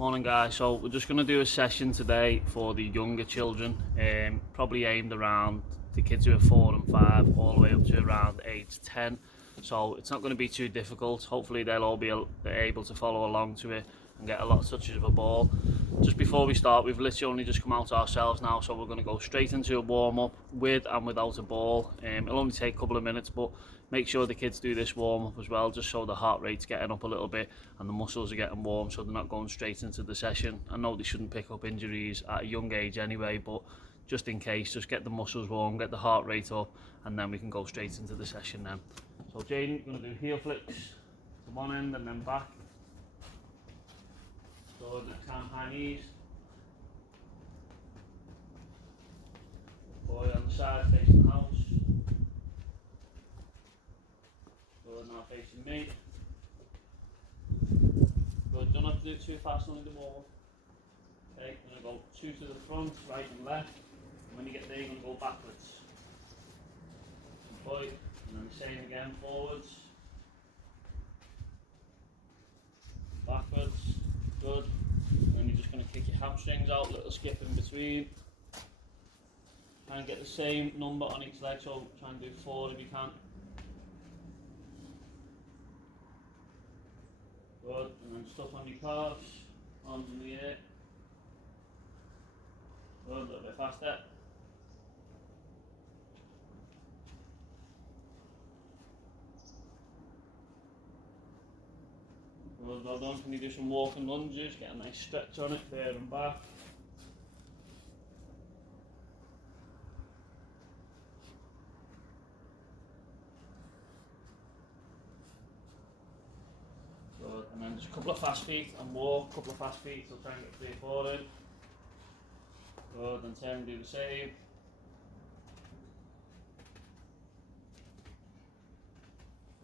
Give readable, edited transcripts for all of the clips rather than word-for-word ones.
Morning guys, so we're just going to do a session today for the younger children, probably aimed around the kids who are 4 and 5 all the way up to around age 10. So it's not going to be too difficult. Hopefully they'll all be able to follow along to it and get a lot of touches of a ball. Just before we start, we've literally only just come out ourselves now, so we're going to go straight into a warm-up with and without a ball. It'll only take a couple of minutes, but make sure the kids do this warm-up as well, just so the heart rate's getting up a little bit and the muscles are getting warm, so they're not going straight into the session. I know they shouldn't pick up injuries at a young age anyway, but just in case, just get the muscles warm, get the heart rate up, and then we can go straight into the session then. So Jaden, you're going to do heel flicks to one end and then back. So next time, high knees. Boy on the side facing the house. Good, now facing me. Good, don't have to do it too fast, only the wall. Okay, I'm going to go 2 to the front, right and left. And when you get there, you're going to go backwards. Boy, and then the same again, forwards. Backwards. Good. And then you're just going to kick your hamstrings out, little skip in between. Try and get the same number on each leg, so try and do 4 if you can. Good. And then stuff on your calves, arms in the air. Good, a little bit faster. Good, well done. Can you do some walking lunges? Get a nice stretch on it, there and back. Good, and then just a couple of fast feet and walk, couple of fast feet, so try and get 3 or 4 in. Good, and turn and do the same.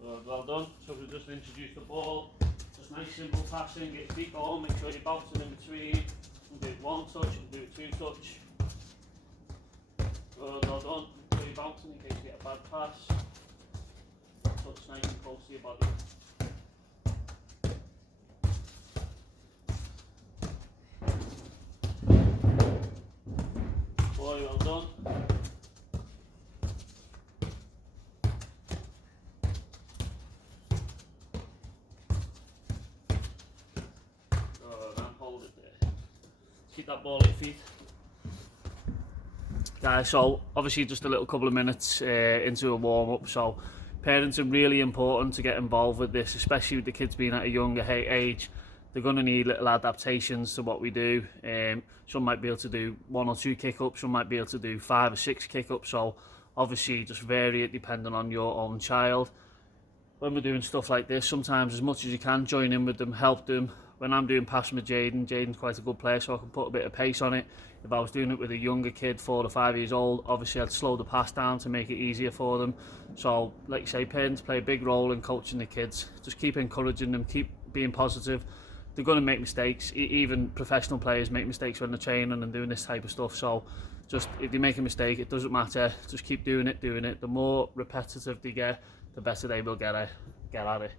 Good, well done. So we've just introduced the ball. Just nice simple passing, get your feet going, make sure you're bouncing in between. You can do it 1 touch, you can do it 2 touch. Good, well done. Make sure you're bouncing in case you get a bad pass. Touch nice and close to your body. Boy, well done. Good, and hold it there. Keep that ball at your feet. Guys, so obviously just a little couple of minutes into a warm-up, so parents are really important to get involved with this, especially with the kids being at a younger age. They're going to need little adaptations to what we do. Some might be able to do 1 or 2 kick-ups, some might be able to do 5 or 6 kick-ups, so obviously just vary it depending on your own child. When we're doing stuff like this, sometimes as much as you can, join in with them, help them. When I'm doing passing with Jaden's quite a good player, so I can put a bit of pace on it. If I was doing it with a younger kid, 4 to 5 years old, obviously I'd slow the pass down to make it easier for them. So, like you say, parents play a big role in coaching the kids. Just keep encouraging them, keep being positive. They're going to make mistakes. Even professional players make mistakes when they're training and doing this type of stuff. So, just if they make a mistake, it doesn't matter. Just keep doing it. The more repetitive they get, the better they will get at it.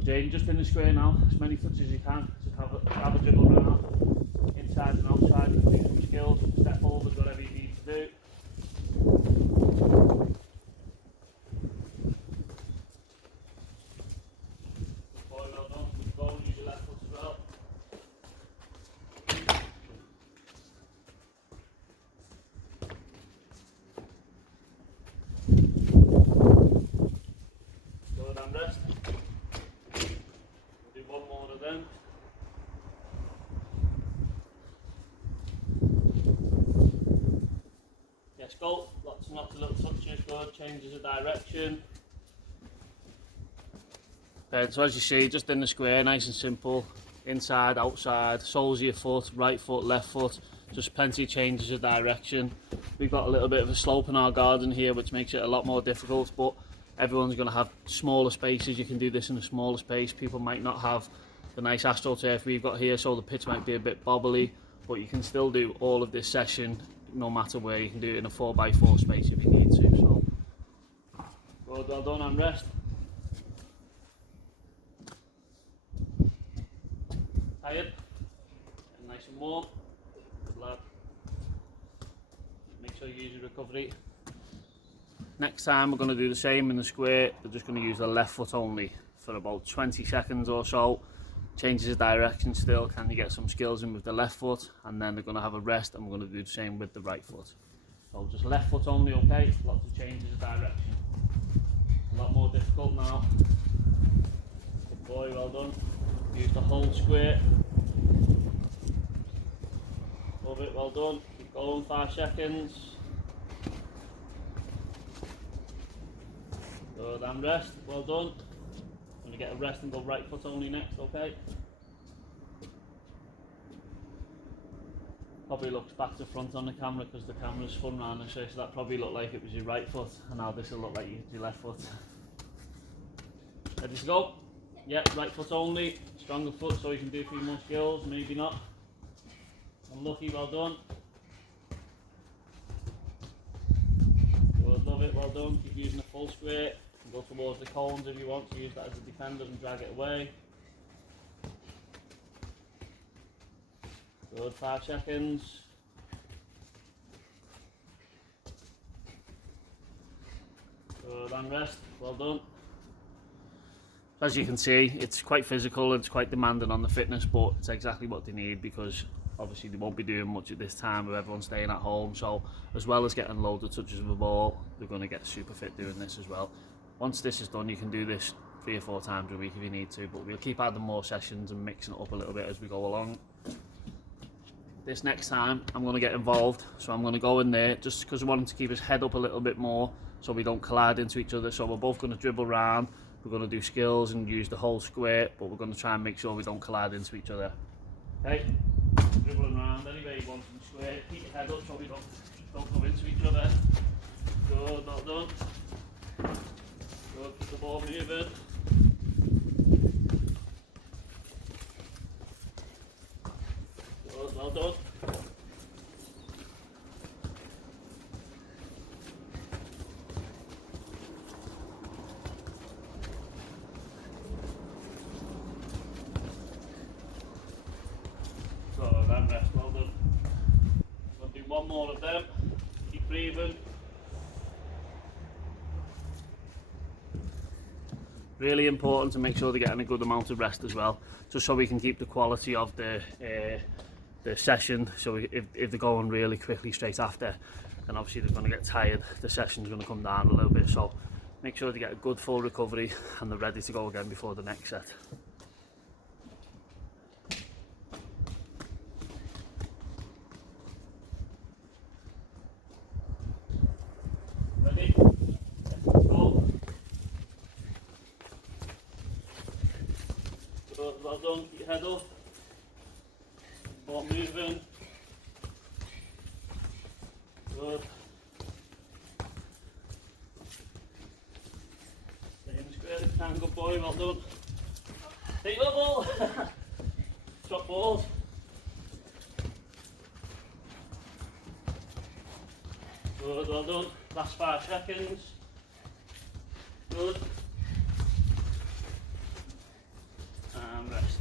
Jaden, just in the square now, as many touches as you can. Just have a dribble around, inside and outside. You can do some skills, step overs, whatever you need to do. Boy, well done. Go and use your left foot as well. Good, and rest. Do 1 more of them. Yes, go. Lots and lots of little touches. Good. Changes of direction. So as you see, just in the square, nice and simple. Inside, outside, soles of your foot, right foot, left foot. Just plenty of changes of direction. We've got a little bit of a slope in our garden here, which makes it a lot more difficult, but everyone's going to have smaller spaces. You can do this in a smaller space. People might not have the nice AstroTurf we've got here, so the pitch might be a bit bobbly, but you can still do all of this session no matter where. You can do it in a 4x4 space if you need to. So, well done, and rest. Tired? nice and warm. Good lad. Make sure you use your recovery. Next time we're going to do the same in the square. We're just going to use the left foot only for about 20 seconds or so. Changes the direction still, can you get some skills in with the left foot, and then they're going to have a rest and we're going to do the same with the right foot. So just left foot only, okay? Lots of changes of direction. A lot more difficult now. Good boy, well done. Use the whole square. Love it, well done. Keep going, 5 seconds. Good, and rest, well done. I'm going to get a rest and go right foot only next, okay? Probably looks back to front on the camera because the camera's spun round and so that probably looked like it was your right foot, and now this will look like your left foot. Ready to go? Yep, right foot only. Stronger foot so you can do a few more skills, maybe not. Unlucky, well done. Good, love it, well done. Keep using the full square. Go towards the cones if you want to use that as a defender and drag it away. Good, 5 seconds. Good, and rest, well done. As you can see, it's quite physical, it's quite demanding on the fitness, but it's exactly what they need because obviously they won't be doing much at this time with everyone staying at home. So as well as getting loads of touches of the ball, they're going to get super fit doing this as well. Once this is done, you can do this 3 or 4 times a week if you need to, but we'll keep adding more sessions and mixing it up a little bit as we go along. This next time, I'm going to get involved, so I'm going to go in there just because I want him to keep his head up a little bit more so we don't collide into each other. So we're both going to dribble around, we're going to do skills and use the whole square, but we're going to try and make sure we don't collide into each other. Okay? Dribbling around anyway you want in the square, keep your head up so we don't go into each other. Good, well done. Good, keep the ball moving. Good, well done. Good, and rest, well done. We'll do one more of them. Keep breathing. Really important to make sure they're getting a good amount of rest as well, just so we can keep the quality of the session. So if they're going really quickly straight after, then obviously they're going to get tired, the session's going to come down a little bit. So make sure they get a good full recovery and they're ready to go again before the next set. Ready? Let's go. Good, well done, keep your head up. Ball moving. Good. Stay in the square this time, good boy, well done. Take the ball. Drop balls. Good, well done. Last 5 seconds. Good. And rest.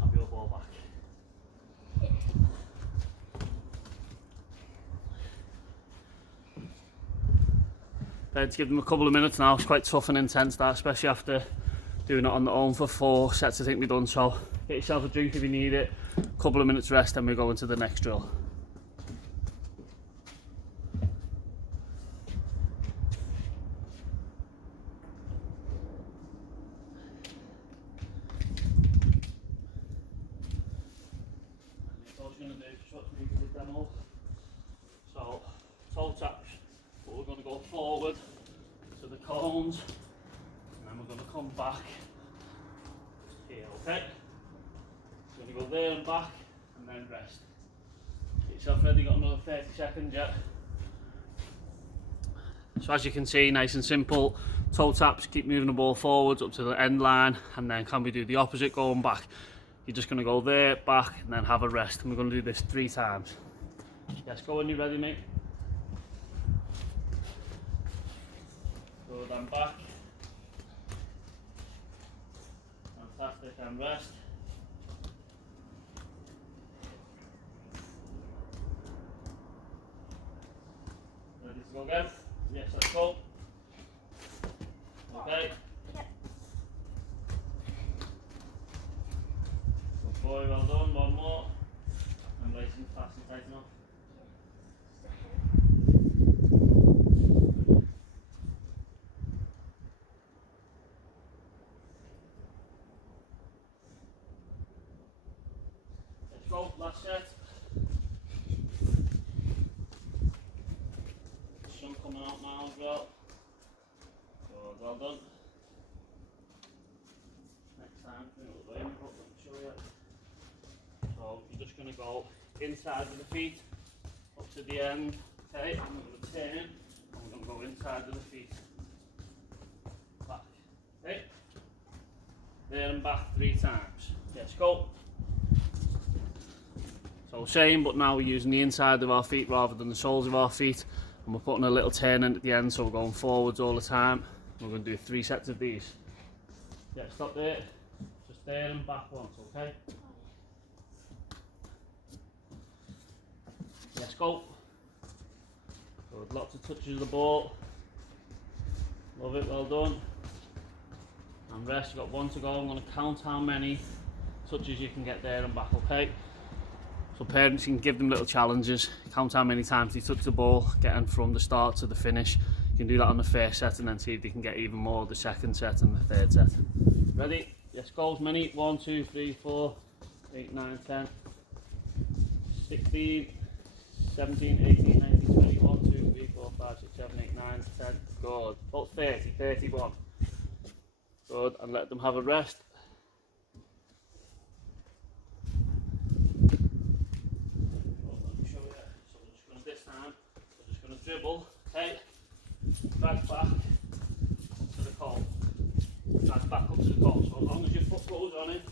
Have your ball back. To give them a couple of minutes now. It's quite tough and intense that, especially after doing it on their own for 4 sets I think we've done. So get yourself a drink if you need it, a couple of minutes rest, and we go into the next drill. So toe taps, but we're going to go forward to the cones, and then we're going to come back here, okay? So we're going to go there and back, and then rest. Get yourself ready, got another 30 seconds yet. So as you can see, nice and simple, toe taps, keep moving the ball forwards up to the end line, and then can we do the opposite going back? You're just going to go there, back, and then have a rest, and we're going to do this 3 times. Yes, go when you're ready, mate. Good, and back. Fantastic, and rest. Go again. Yes, let's go. Okay. Yep. Good boy, well done. One more. And lacing fast and tight enough. Let's go, last set. Sun coming out now as well. Good, well done. Next time, do another way, but let me show you. So you're just going to go inside of the feet, up to the end, okay, and we're going to turn, and we're going to go inside of the feet, back, okay, there and back 3 times. Yes, go. So same, but now we're using the inside of our feet rather than the soles of our feet, and we're putting a little turn in at the end, so we're going forwards all the time. We're going to do 3 sets of these. Yeah, stop there, just there and back once, okay? Let's go. Good, lots of touches of the ball. Love it, well done. And rest, you've got 1 to go. I'm going to count how many touches you can get there and back, okay? So parents, you can give them little challenges. Count how many times they touch the ball, getting from the start to the finish. You can do that on the first set and then see if they can get even more the second set and the third set. Ready? Yes, go as many. 1, 2, 3, 4, 8, 9, 10, 16, 17, 18, 19, 20, 1, 2, 3, 4, 5, 6, 7, 8, 9, 10. Good. About 30, 31. Good. And let them have a rest. Let me show you. So we're just going to, this time, we're just going to dribble, okay? Drag back up to the cone. Drag back up to the cone. So as long as your foot goes on it,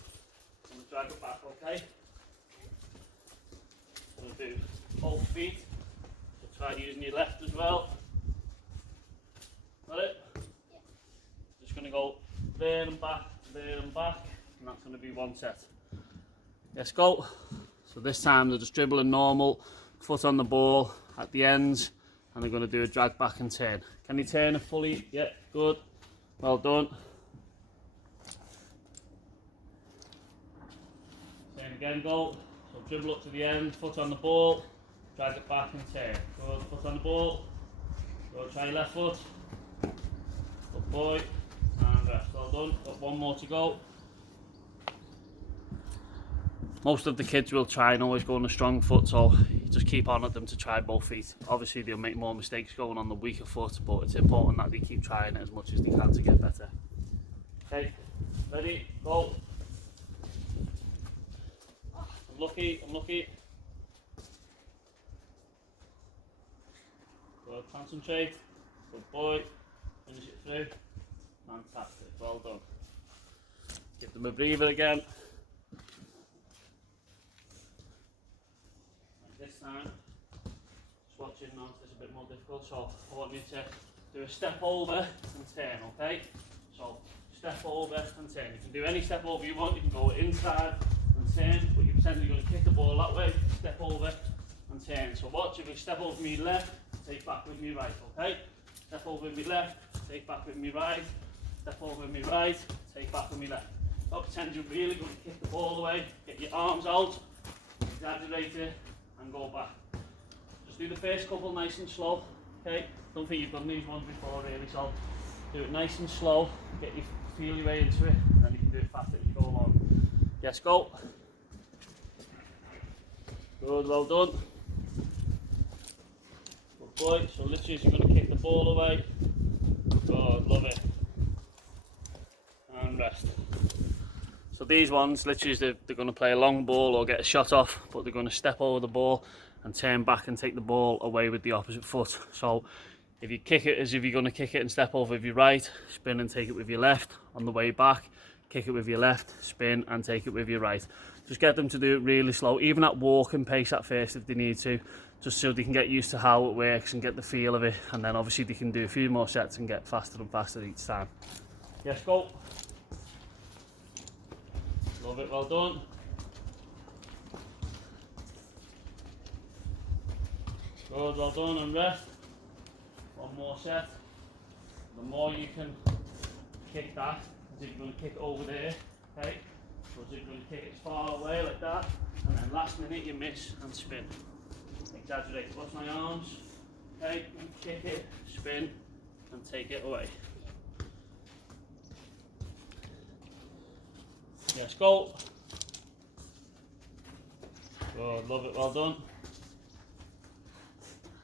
I'm going to drag it back, okay? I'm going to do both feet. So try using your left as well. Got it? Yeah. Just going to go there and back, and that's going to be 1 set. Let's go. So this time they're just dribbling normal, foot on the ball at the ends, and they're going to do a drag back and turn. Can you turn it fully? Yeah, good. Well done. Same again, go. So dribble up to the end, foot on the ball, drag it back and turn. Good, foot on the ball. Go, try your left foot. Good boy. And rest. Well done. Got 1 more to go. Most of the kids will try and always go on a strong foot, so you just keep on at them to try both feet. Obviously they'll make more mistakes going on the weaker foot, but it's important that they keep trying it as much as they can to get better. Okay, ready, go. Unlucky, unlucky. Good, concentrate. Good boy. Finish it through. Fantastic, well done. Give them a breather again. This time, just watching now, it's a bit more difficult, so I want you to do a step over and turn, okay? So, step over and turn. You can do any step over you want, you can go inside and turn, but you're potentially going to kick the ball that way, step over and turn. So watch, if you step over me left, take back with me right, okay? Step over with me left, take back with me right, step over with me right, take back with me left. Don't pretend you're really going to kick the ball away, get your arms out, exaggerate it, and go back. Just do the first couple nice and slow, okay? Don't think you've done these ones before really, so do it nice and slow, feel your way into it, and then you can do it faster as you go along. Yes, go. Good, well done. Good boy, so literally you're going to kick the ball away. Good, love it. And rest. So these ones, literally they're going to play a long ball or get a shot off, but they're going to step over the ball and turn back and take the ball away with the opposite foot. So if you kick it as if you're going to kick it and step over with your right, spin and take it with your left on the way back, kick it with your left, spin and take it with your right. Just get them to do it really slow, even at walking pace at first if they need to, just so they can get used to how it works and get the feel of it, and then obviously they can do a few more sets and get faster and faster each time. Yes, go. Love it, well done. Good, well done, and rest. One more set. The more you can kick that, as if you're going to kick it over there, okay? So as if you're going to kick it as far away like that, and then last minute you miss and spin. Exaggerate, watch my arms, okay? And kick it, spin, and take it away. Yes, go. Good, love it, well done.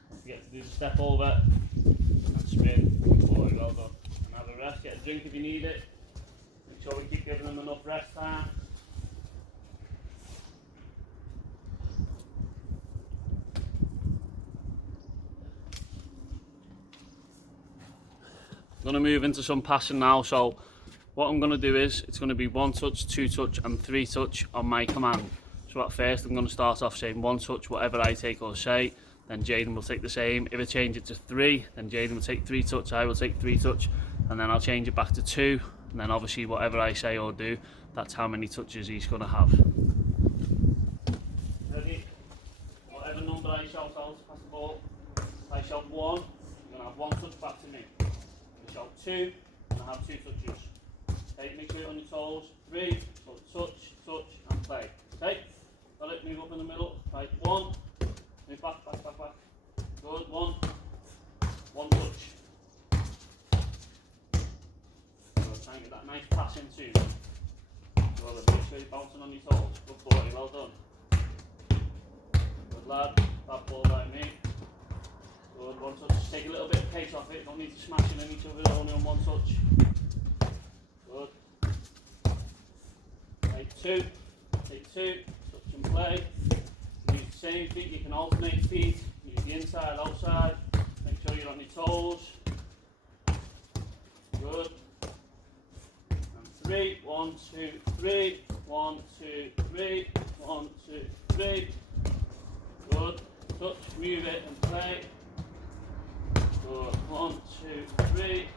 Don't forget to do the step over and spin. Boy, well done. And have a rest, get a drink if you need it. Make sure we keep giving them enough rest time. I'm going to move into some passing now, so what I'm going to do is, it's going to be 1 touch, 2 touch and 3 touch on my command. So at first I'm going to start off saying 1 touch, whatever I take or say, then Jaden will take the same. If I change it to 3, then Jaden will take 3 touch, I will take 3 touch, and then I'll change it back to 2, and then obviously whatever I say or do, that's how many touches he's going to have. Ready? Whatever number I shout out, pass the ball. If I shout 1, you're going to have 1 touch back to me. If I shout 2, and I have 2 touches. Okay, make sure you're on your toes. 3, so touch, touch, and play. Okay, got it, move up in the middle. Right, 1, move back, back, back, back. Good, 1 touch. Good, try and get that nice pass in too. Good, make sure you're bouncing on your toes. Good boy, well done. Good lad, that ball like me. Good, 1 touch. Just take a little bit of pace off it, don't need to smash it in each other, only on 1 touch. Good. Take 2, touch and play. Use the same feet, you can alternate feet, use the inside, outside. Make sure you're on your toes. Good. And 3, 1, 2, 3, 1, 2, 3, 1, 2, 3. Good. Touch, move it and play. Good. 1, 2, 3.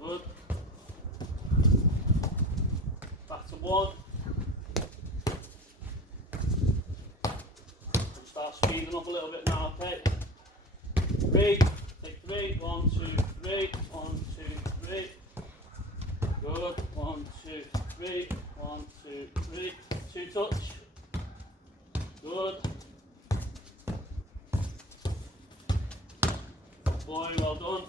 Good. Back to 1. And start speeding up a little bit now, okay? 3. Take 3. 1, 2, 3. 1, 2, 3. Good. 1, 2, 3. 1, 2, 3. 2 touch. Good. Boy, well done.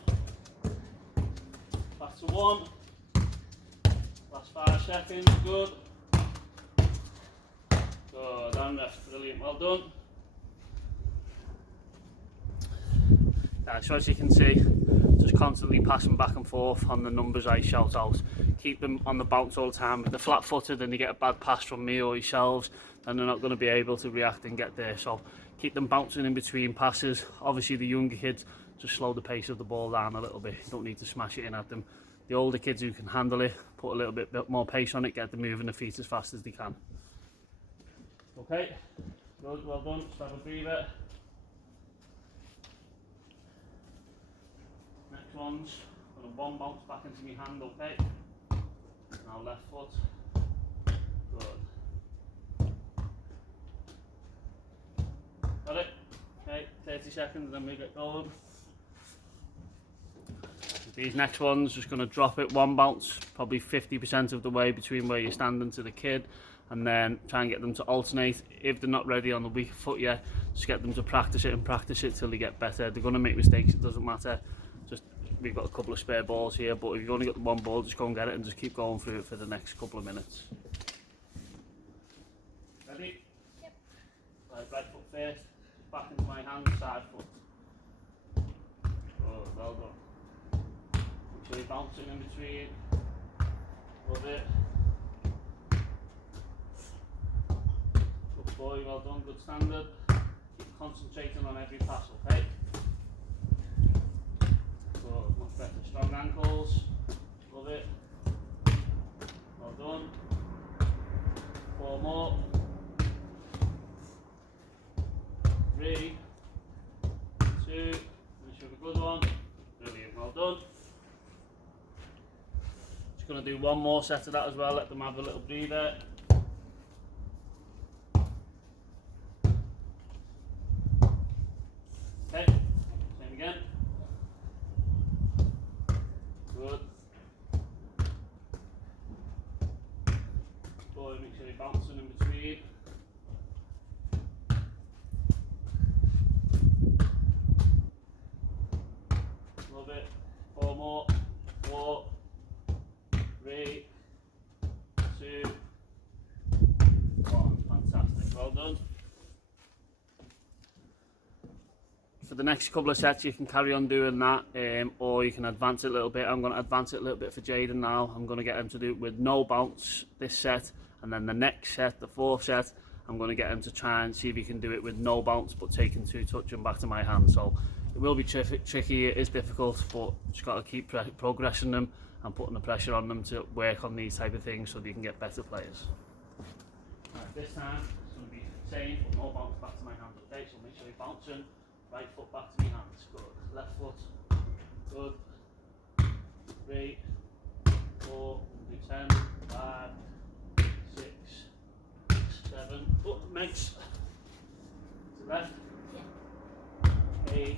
Back to 1. Last 5 seconds. Good. Good. And rest. Brilliant. Well done. So as you can see, just constantly passing back and forth on the numbers I shout out. Keep them on the bounce all the time. If they're flat-footed and they get a bad pass from me or yourselves, then they're not going to be able to react and get there. So keep them bouncing in between passes. Obviously the younger kids, just slow the pace of the ball down a little bit. You don't need to smash it in at them. The older kids who can handle it, put a little bit more pace on it, get them moving the feet as fast as they can. Okay, good, well done. Just have a breather. Next one's going to one bounce back into my hand, okay? Now left foot. Good. Got it? Okay, 30 seconds and then we get going. These next ones, just going to drop it one bounce, probably 50% of the way between where you're standing to the kid, and then try and get them to alternate. If they're not ready on the weak foot yet, just get them to practice it till they get better. They're going to make mistakes, it doesn't matter. Just, we've got a couple of spare balls here, but if you've only got the one ball, just go and get it and just keep going through it for the next couple of minutes. Ready? Yep. Right foot first, back into my hand, side foot. Oh, well done. So you're bouncing in between. Love it. Good boy, well done, good standard. Keep concentrating on every pass, okay? Good, much better. Strong ankles. Love it. Well done. 4 more. 3, 2, finish with a good one. Brilliant, well done. Going to do one more set of that as well, let them have a little breather. sure you're bouncing in between. Love it. 4 more. 4, 3, 2, 1. Fantastic. Well done. For the next couple of sets, you can carry on doing that, or you can advance it a little bit. I'm going to advance it a little bit for Jaden now. I'm going to get him to do it with no bounce this set, and then the next set, the 4th set, I'm going to get him to try and see if he can do it with no bounce, but taking 2 touch and back to my hand. So it will be tricky, it is difficult, but just got to keep progressing them and putting the pressure on them to work on these type of things so they can get better players. Right, this time it's going to be the same, but no bounce back to my hand. Okay, so make sure you're bouncing. Right foot back to my hands, good. Left foot, good. 3, 4, do 10, 5, 6, 7, up mates. To left. 8,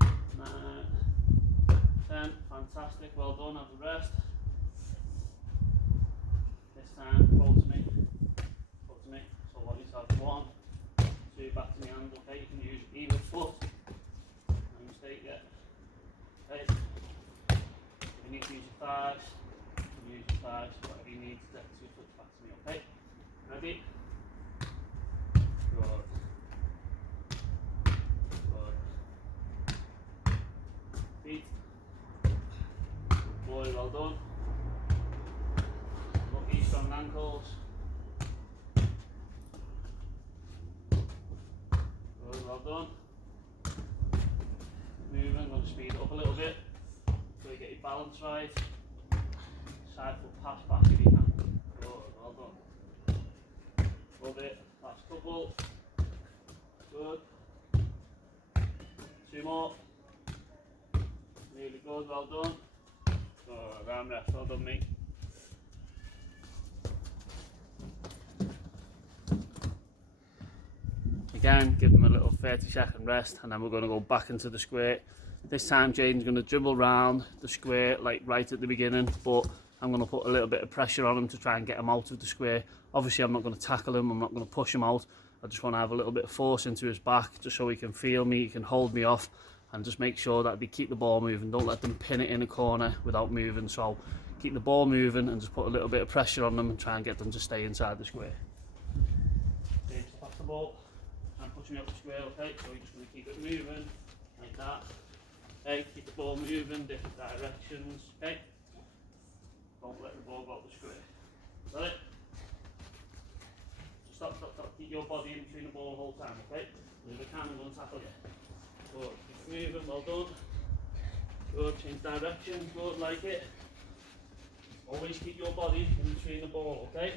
9, 10, fantastic, well done, have the rest. This time, throw to me, so what you have 1, 2, back to my hand, okay, you can use either foot, no mistake yet, okay, if you need to use your thighs, you can use your thighs, whatever you need to get 2 touch back to me, okay, ready, good, feet, good boy, well done, lucky strong ankles. Well done. Moving, I'm going to speed it up a little bit so you get your balance right. Side foot pass back if you can. Good, well done. Love it. Last couple. Good. 2 more. Really good, well done. Good, arm rest, well done mate. Again, give them a little 30-second rest and then we're going to go back into the square. This time Jaden's going to dribble round the square like right at the beginning, but I'm going to put a little bit of pressure on him to try and get him out of the square. Obviously I'm not going to tackle him, I'm not going to push him out. I just want to have a little bit of force into his back just so he can feel me, he can hold me off, and just make sure that they keep the ball moving. Don't let them pin it in a corner without moving. So keep the ball moving and just put a little bit of pressure on them and try and get them to stay inside the square. Okay, so pass the ball. Pushing up the square, okay, so you're just going to keep it moving like that, okay, keep the ball moving, different directions, okay, don't let the ball go out the square, got it? Stop, keep your body in between the ball the whole time, okay, if I can, I'm going to tackle you, good, keep it moving, well done, good, change direction, good, like it, always keep your body in between the ball, okay?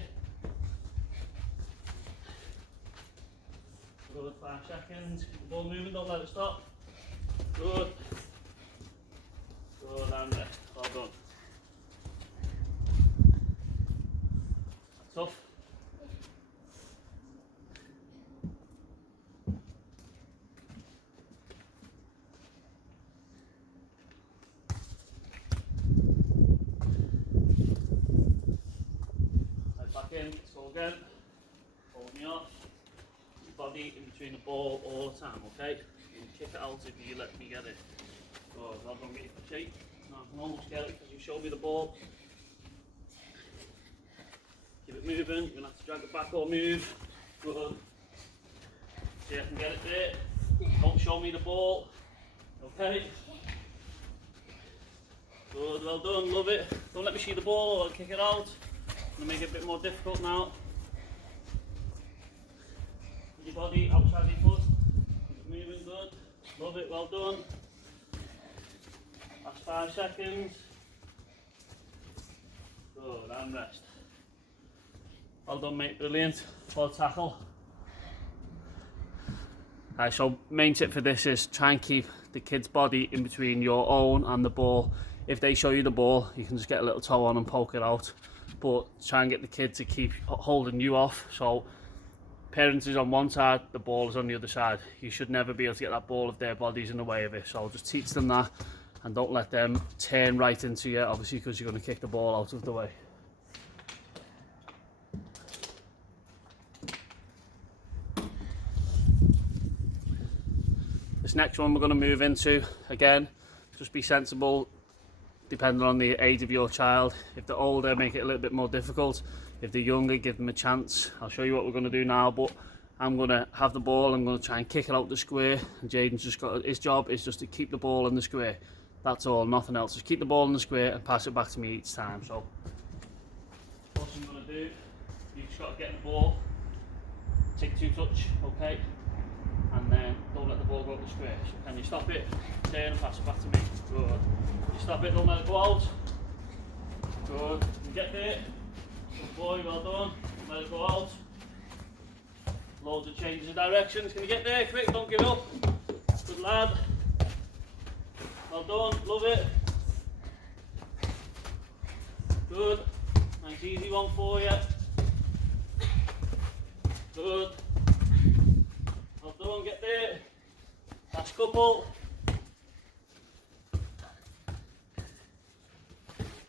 Good, 5 seconds, keep the ball moving, don't let it stop. Good. Good, and rest, well done. That's tough. Right, back in, let's go again. Hold me off. Body in between the ball all the time, okay? You can kick it out if you let me get it. So I'm not going to get you for cheap. No, I can almost get it because you showed me the ball. Keep it moving, you're going to have to drag it back or move. Good. See, I can get it there. Don't show me the ball. Okay? Good, well done, love it. Don't let me see the ball or kick it out. I'm going to make it a bit more difficult now. Your body outside your foot, keep it moving, good, love it, well done. Last 5 seconds, good, and rest. Well done mate, brilliant, full tackle. Alright, so main tip for this is try and keep the kid's body in between your own and the ball. If they show you the ball, you can just get a little toe on and poke it out, but try and get the kid to keep holding you off. So parents is on one side, the ball is on the other side. You should never be able to get that ball if their body's in the way of it. So just teach them that and don't let them turn right into you, obviously, because you're going to kick the ball out of the way. next one we're going to move into, again, just be sensible depending on the age of your child. If they're older, make it a little bit more difficult. If they're younger, give them a chance. I'll show you what we're going to do now, but I'm going to have the ball, I'm going to try and kick it out the square, and Jayden's just got, his job is just to keep the ball in the square. That's all, nothing else. Just keep the ball in the square and pass it back to me each time. So, what I'm going to do, you've just got to get the ball, take 2 touch, okay? And then don't let the ball go up the square. So can you stop it, turn and pass it back to me. Good. You stop it, don't let it go out. Good. You get there. Good boy, well done. Don't let it go out. Loads of changes of directions. Can you get there? Quick, don't give up. Good lad. Well done, love it. Good. Nice easy one for you. Good. Well done, get there. Last couple.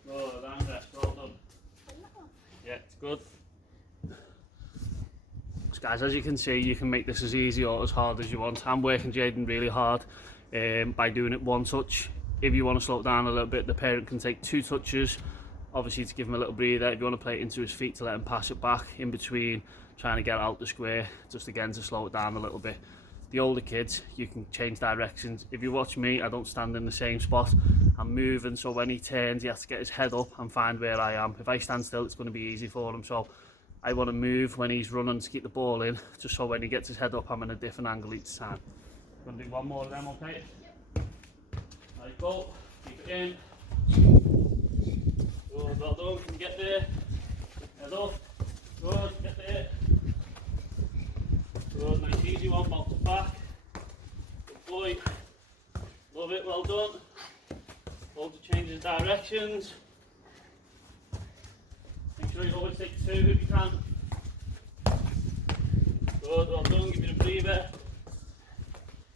Good, and rest, well done. Yeah, it's good. So guys, as you can see, you can make this as easy or as hard as you want. I'm working Jayden really hard by doing it 1 touch. If you want to slow it down a little bit, the parent can take 2 touches, obviously to give him a little breather. If you want to play it into his feet to let him pass it back in between, trying to get out the square, just again to slow it down a little bit. The older kids, you can change directions. If you watch me, I don't stand in the same spot. I'm moving, so when he turns, he has to get his head up and find where I am. If I stand still, it's going to be easy for him. So I want to move when he's running to keep the ball in, just so when he gets his head up, I'm in a different angle each time. I'm going to do 1 more of them, okay? Right, go. Keep it in. Good, well done. Can you get there? Head up. Good, get there. Good, nice easy one, bounce it back. Good boy. Love it, well done. Loads of changes of directions. Make sure you always take 2 if you can. Good, well done, give it a breather.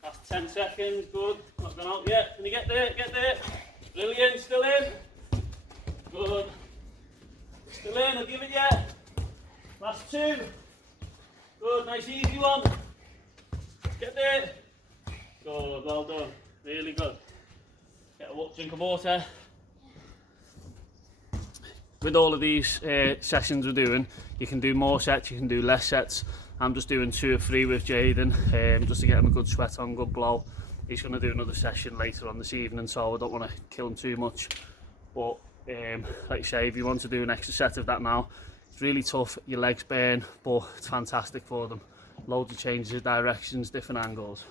Last 10 seconds, good. Not gone out yet. Can you get there? Get there. Brilliant, still in. Good. Still in, I'll give it yet. Last 2. Good, nice easy one. Get there. Good, well done. Really good. Get a drink of water. With all of these sessions we're doing, you can do more sets, you can do less sets. I'm just doing 2 or 3 with Jayden, just to get him a good sweat on, good blow. He's going to do another session later on this evening, so I don't want to kill him too much. But like you say, if you want to do an extra set of that now, it's really tough, your legs burn, but it's fantastic for them. Loads of changes of directions, different angles.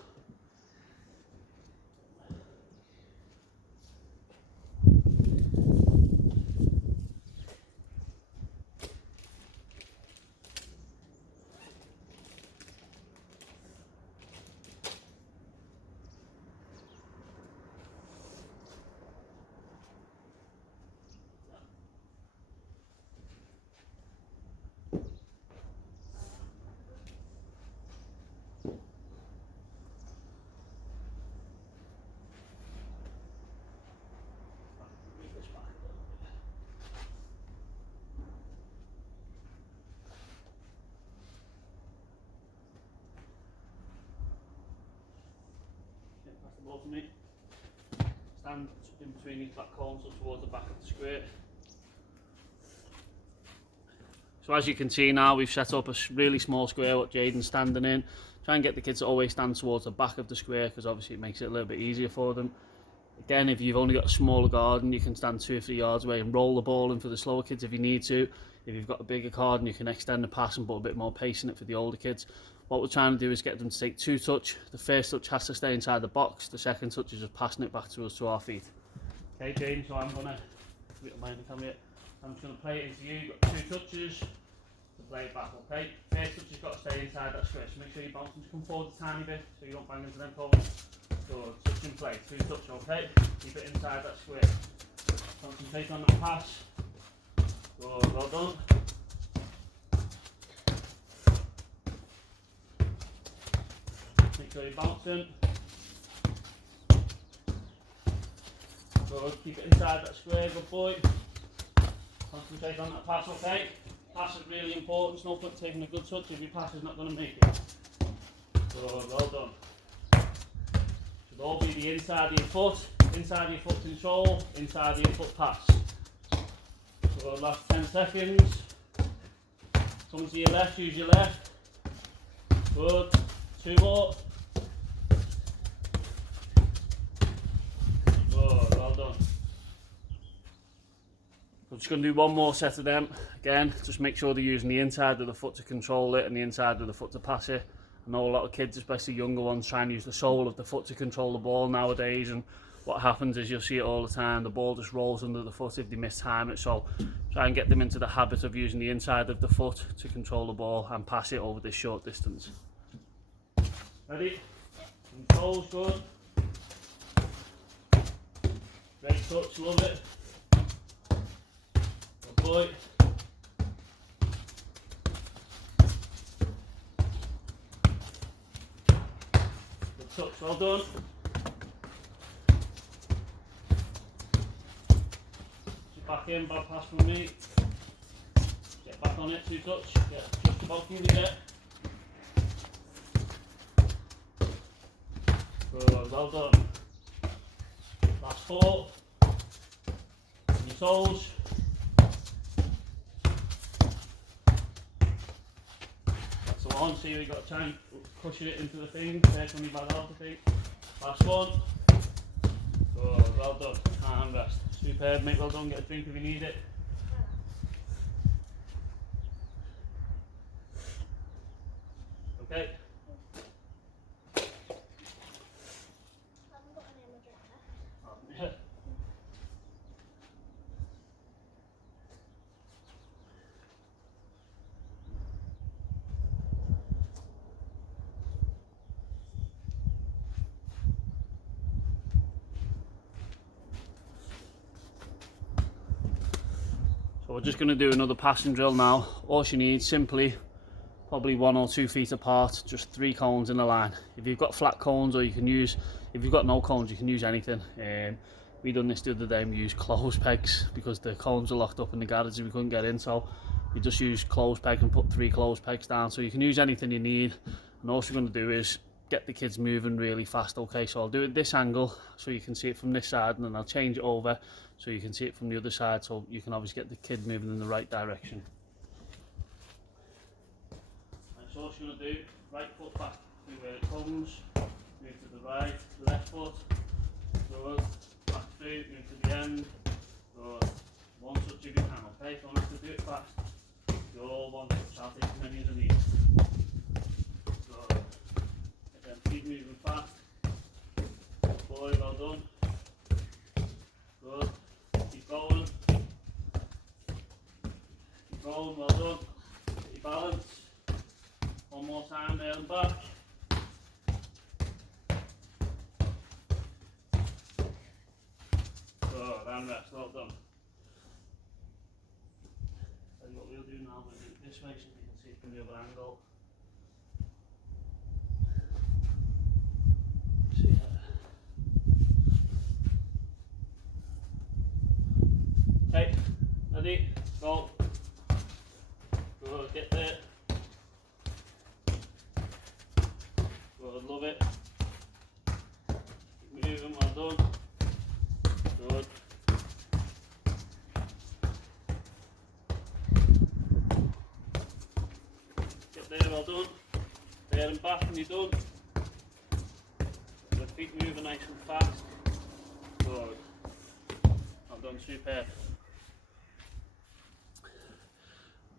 Ball to me. Stand in between these back corners towards the back of the square. So as you can see now, we've set up a really small square what Jayden's standing in. Try and get the kids to always stand towards the back of the square, because obviously it makes it a little bit easier for them. Again, if you've only got a smaller garden, you can stand 2 or 3 yards away and roll the ball in for the slower kids if you need to. If you've got a bigger garden, you can extend the pass and put a bit more pace in it for the older kids. What we're trying to do is get them to take 2 touch. The first touch has to stay inside the box. The second touch is just passing it back to us to our feet. Okay, James, so I'm just going to play it into you. You've got 2 touches to play it back, okay? First touch has got to stay inside that square, so make sure you bounce and come forward a tiny bit so you don't bang into them corners. Good, touch and play, 2 touch, okay? Keep it inside that square. Concentrate on that pass. Good, well done. Make sure you're bouncing. Good, keep it inside that square, good boy. Concentrate on that pass, okay? Pass is really important, there's no point taking a good touch if your pass is not going to make it. Good, well done. It'll all be the inside of your foot control, inside of your foot pass. So last 10 seconds. Come to your left, use your left. Good. 2 more. Good, well done. I'm just going to do one more set of them. Again, just make sure they're using the inside of the foot to control it and the inside of the foot to pass it. I know a lot of kids, especially younger ones, try and use the sole of the foot to control the ball nowadays, and what happens is you'll see it all the time, the ball just rolls under the foot if they mistime it. So try and get them into the habit of using the inside of the foot to control the ball and pass it over this short distance. Ready? Controls, good. Great touch, love it. Good boy. Good touch, well done. Back in, bad pass from me. Get back on it, 2 touch. Get just about through the net. Good, well done. Last 4. On your toes. That's the one. See, we've got to try and cushion it into the thing. Take on your bad half, I think. Last 1. Good, well done. And rest. Superb, mate, well done. Get a drink if you need it. Okay. So we're just going to do another passing drill now. All you need, simply, probably 1 or 2 feet apart, just 3 cones in a line. If you've got flat cones, or you can use, if you've got no cones, you can use anything. We done this the other day, and we used closed pegs because the cones are locked up in the garage and we couldn't get in. So we just used closed pegs and put 3 closed pegs down. So you can use anything you need. And all you're going to do is get the kids moving really fast. Okay, so I'll do it at this angle so you can see it from this side, and then I'll change it over so you can see it from the other side, so you can obviously get the kid moving in the right direction. And so what you're going to do, right foot back to where it comes, move to the right, left foot, good, back through, move to the end, good, 1 touch if you can, okay, don't have to do it fast, you're all 1 touch, I'll take as many as I need. Good, again, keep moving fast, good boy, well done, good. Keep going, well done, get your balance, 1 more time there and back. Good, and rest, well done. Tell you what we'll do now, we'll do it this way so you can see it from the other angle. See that? Okay, ready, go. Good, get there. Good, love it. Keep moving, well done. Good. Get there, well done. There and back and you're done. The feet moving nice and fast. Good. Well done, superb.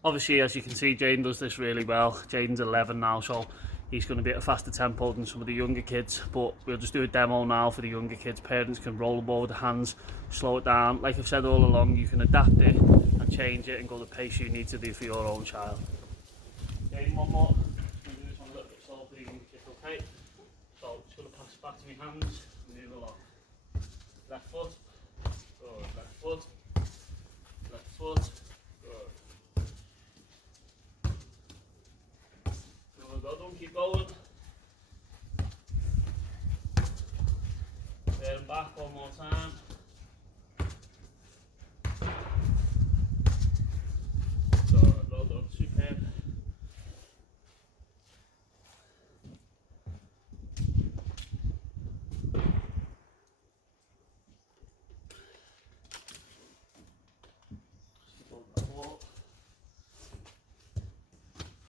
Obviously, as you can see, Jaden does this really well. Jaden's 11 now, so he's going to be at a faster tempo than some of the younger kids, but we'll just do a demo now for the younger kids. Parents can roll the ball with the hands, slow it down. Like I've said all along, you can adapt it and change it and go the pace you need to do for your own child. Jaden, 1 more. I'm going to do this one a little bit slower for the younger kids, okay? So, just going to pass it back to my hands and move along. Left foot, good, left foot, left foot, good. Well done, keep going. There and back 1 more time.